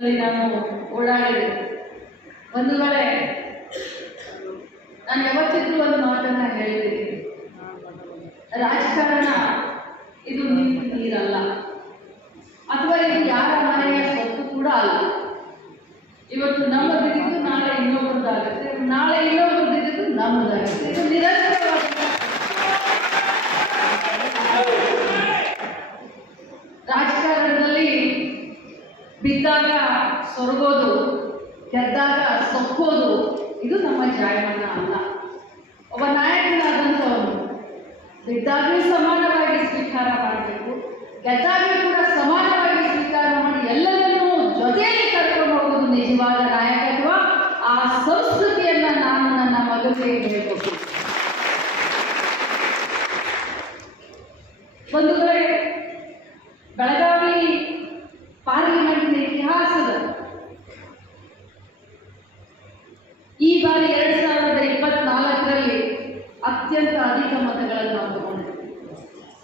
ನಾನು ಓಡಾಡಿದೆ. ಒಂದು ವೇಳೆ ನಾನು ಯಾವತ್ತಿದ್ರೂ ಒಂದು ಮಾತನ್ನ ಹೇಳಿದ್ದೀನಿ ರಾಜಕಾರಣ ಇದು ನಿಂತ ನೀರಲ್ಲ ಅಥವಾ ಇದು ಯಾರ ಮನೆಯ ಸ್ವತ್ತು ಕೂಡ ಅಲ್ಲ ಇವತ್ತು ನಮ್ಮದಿದ್ದು ನಾಳೆ ಇನ್ನೊಬ್ಬರದಾಗುತ್ತೆ ನಾಳೆ ಇನ್ನೊಬ್ಬರದಿದ್ದು ನಮ್ಮದಾಗುತ್ತೆ ಇದು ನಿರಂತರವಾಗಿ ರಾಜಕಾರಣದಲ್ಲಿ ಬಿದ್ದಾಗ ಸೊರಗೋದು ಗೆದ್ದಾಗ ಸೊಕ್ಕೋದು, ಇದು ನಮ್ಮ ಜಾಯಮಾನ ಅಲ್ಲ. ಒಬ್ಬ ನಾಯಕನಾದಂಥವನು ಬಿದ್ದಾಗಲೂ ಸಮಾನವಾಗಿ ಸ್ವೀಕಾರ ಮಾಡಬೇಕು, ಗೆದ್ದಾಗಲೂ ಕೂಡ ಸಮಾನವಾಗಿ ಸ್ವೀಕಾರ ಮಾಡಿ ಎಲ್ಲರನ್ನೂ ಜೊತೆಯಲ್ಲಿ ಕರ್ಕೊಂಡು ಹೋಗೋದು ನಿಜವಾದ ನಾಯಕತ್ವ ಆ ಸಂಸ್ಕೃತಿಯನ್ನ ನಾನು ನನ್ನ ಮಗನಿಗೆ ಹೇಳಬೇಕು ಒಂದು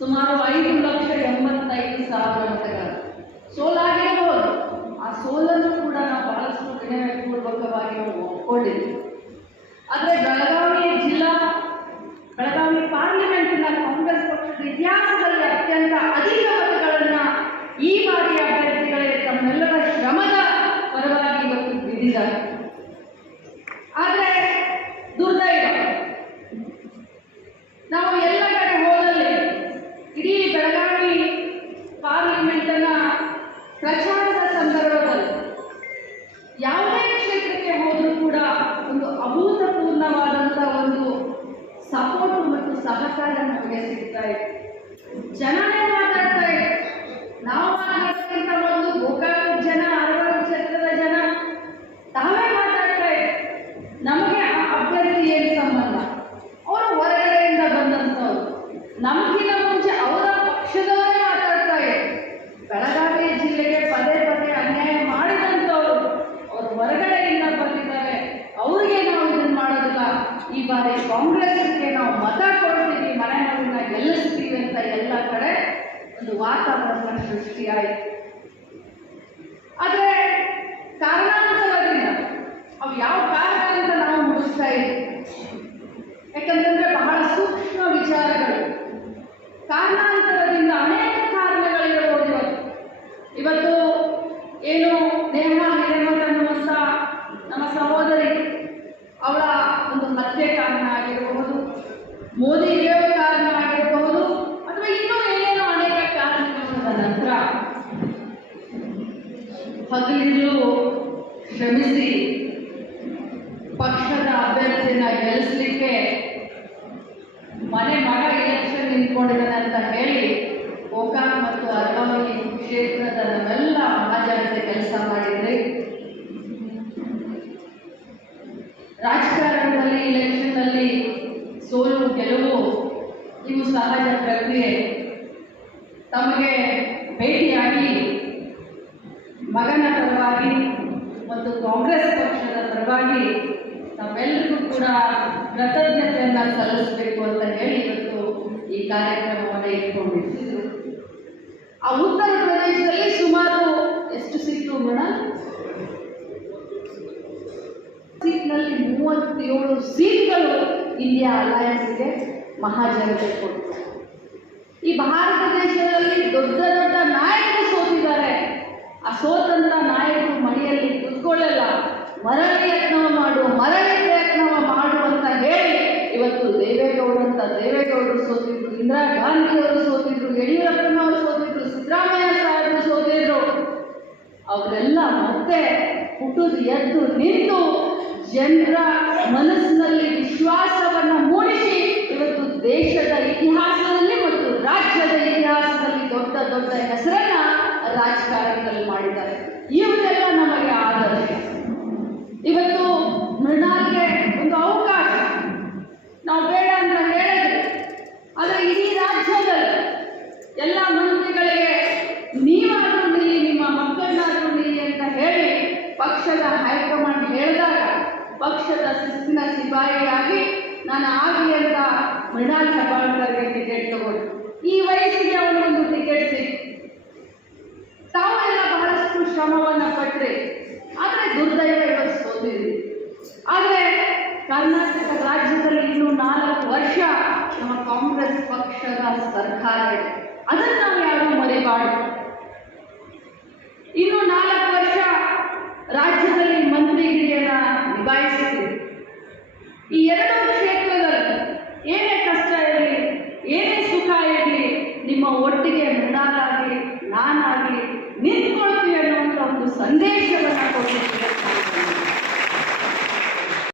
ಸುಮಾರು ಐದು ಮತ್ತು ಸಹಕಾರ ನಮಗೆ ಸಿಗ್ತಾ ಇದೆ ವಾತಾವರಣ ಸೃಷ್ಟಿಯಾಯಿತು. ಆದರೆ ಕಾರಣಾಂತರದಿಂದ, ಅವು ಯಾವ ಕಾರಣ ಅಂತ ನಾವು ಮುಗಿಸ್ತಾ ಇದ್ದೀವಿ ಯಾಕಂತಂದ್ರೆ ಬಹಳ ಸೂಕ್ಷ್ಮ ವಿಚಾರಗಳು. ಕಾರಣಾಂತರದಿಂದ ಅನೇಕ ಕಾರಣಗಳಿರಬಹುದು ಇವತ್ತು ಇವತ್ತು ಏನು ನೇಹ ಹಿರೇಮಠ ಅನ್ನುವಂಥ ನಮ್ಮ ಸಹೋದರಿ ಅವಳ ಒಂದು ಹತ್ಯೆ ಕಾರಣ ಆಗಿರಬಹುದು. ಮೋದಿ ಇಳಿಯೋ ಕಾರಣ ಆಗಿರಬಹುದು ಅಥವಾ ಇನ್ನೂ ಏನೇನೋ ಅನೇಕ ಕಾರಣಗಳ ನಂತರ ಹಗಲಿರುಳು ಶ್ರಮಿಸಿ ಪಕ್ಷದ ಅಭ್ಯರ್ಥಿನ ಗೆಲ್ಲಿಸಲಿಕ್ಕೆ ಮನೆ ಮಗ ಎಲೆಕ್ಷನ್ ನಿಂತ್ಕೊಂಡಿದ್ದಾನೆ ಅಂತ ಹೇಳಿ ಗೋಕಾಕ್ ಮತ್ತು ಅರವಲ್ಲಿ ಕ್ಷೇತ್ರದ ನಮ್ಮೆಲ್ಲ ಮಹಾಜನತೆ ಕೆಲಸ ಮಾಡಿದ್ರಿ. ರಾಜಕಾರಣದಲ್ಲಿ ಇಲೆಕ್ಷನ್ನಲ್ಲಿ ಸೋಲು, ಗೆಲುವು ಇವು ಸಹಜ ಪ್ರಕ್ರಿಯೆ. ತಮಗೆ ಭೇಟಿಯಾಗಿ ಮಗನ ಪರವಾಗಿ ಮತ್ತು ಕಾಂಗ್ರೆಸ್ ಪಕ್ಷದ ಪರವಾಗಿ ತಮ್ಮೆಲ್ಲರಿಗೂ ಕೂಡ ಕೃತಜ್ಞತೆಯನ್ನು ಸಲ್ಲಿಸಬೇಕು ಅಂತ ಹೇಳಿ ಇವತ್ತು ಈ ಕಾರ್ಯಕ್ರಮವನ್ನು ಇಟ್ಕೊಂಡಿದ್ದರು ಆ ಉತ್ತರ ಪ್ರದೇಶದಲ್ಲಿ ಸುಮಾರು ಎಷ್ಟು ಸೀಟು ಮೇಡಮ್ ಸೀಟ್ನಲ್ಲಿ ಮೂವತ್ತೇಳು ಸೀಟ್ಗಳು ಇಂಡಿಯಾ ಅಲಯನ್ಸ್ಗೆ ಮಹಾಜನತೆ ಕೊಡ್ತಾರೆ. ಈ ಭಾರತ ದೇಶದಲ್ಲಿ ದೊಡ್ಡ ದೊಡ್ಡ ನಾಯಕರು ಸೋತಿದ್ದಾರೆ. ಆ ಸೋತಂತ ನಾಯಕರು ಮನೆಯಲ್ಲಿ ಕುತ್ಕೊಳ್ಳಲ್ಲ. ಮರಳಿ ಯತ್ನವ ಮಾಡು, ಮರಳಿ ಪ್ರಯತ್ನವ ಮಾಡು ಅಂತ ಹೇಳಿ ಇವತ್ತು ದೇವೇಗೌಡರಂತ ದೇವೇಗೌಡರು ಸೋತಿದ್ರು, ಇಂದಿರಾ ಗಾಂಧಿಯವರು ಸೋತಿದ್ರು, ಯಡಿಯೂರಪ್ಪನವರು ಸೋತಿದ್ರು, ಸಿದ್ದರಾಮಯ್ಯ ಸಾಹೇಬರು ಸೋತಿದ್ರು. ಅವರೆಲ್ಲ ಮತ್ತೆ ಹುಟ್ಟುದು ಎದ್ದು ನಿಂತು ಜನರ ಮನಸ್ಸಿನಲ್ಲಿ ವಿಶ್ವಾಸವನ್ನ ಹದಿನಾಲ್ಕು ಟಿಕೆಟ್ ತಗೊಂಡು. ಈ ವಯಸ್ಸಿಗೆ ಅವನಿಗೊಂದು ಟಿಕೆಟ್ ಸಿಕ್ತು. ತಾವೆಲ್ಲ ಬಹಳಷ್ಟು ಶ್ರಮವನ್ನ ಪಟ್ಟರೆ ಆದರೆ ದುರ್ದೈವ ಇವತ್ತು ಆದರೆ ಕರ್ನಾಟಕ ರಾಜ್ಯದಲ್ಲಿ ಇನ್ನೂ ನಾಲ್ಕು ವರ್ಷ ನಮ್ಮ ಕಾಂಗ್ರೆಸ್ ಪಕ್ಷದ ಸರ್ಕಾರ ಇದೆ. ಅದನ್ನು ನಾವು ಯಾರು ಮರಿಬಾರ್ದು? ಒಟ್ಟಿಗೆ ಮೃಣಾಲಾಗಿ ನಾನಾಗಿ ನಿಂತ್ಕೊಳ್ತೀವಿ ಅನ್ನುವಂಥ ಒಂದು ಸಂದೇಶವನ್ನು ಕೊಟ್ಟಿದ್ದೇನೆ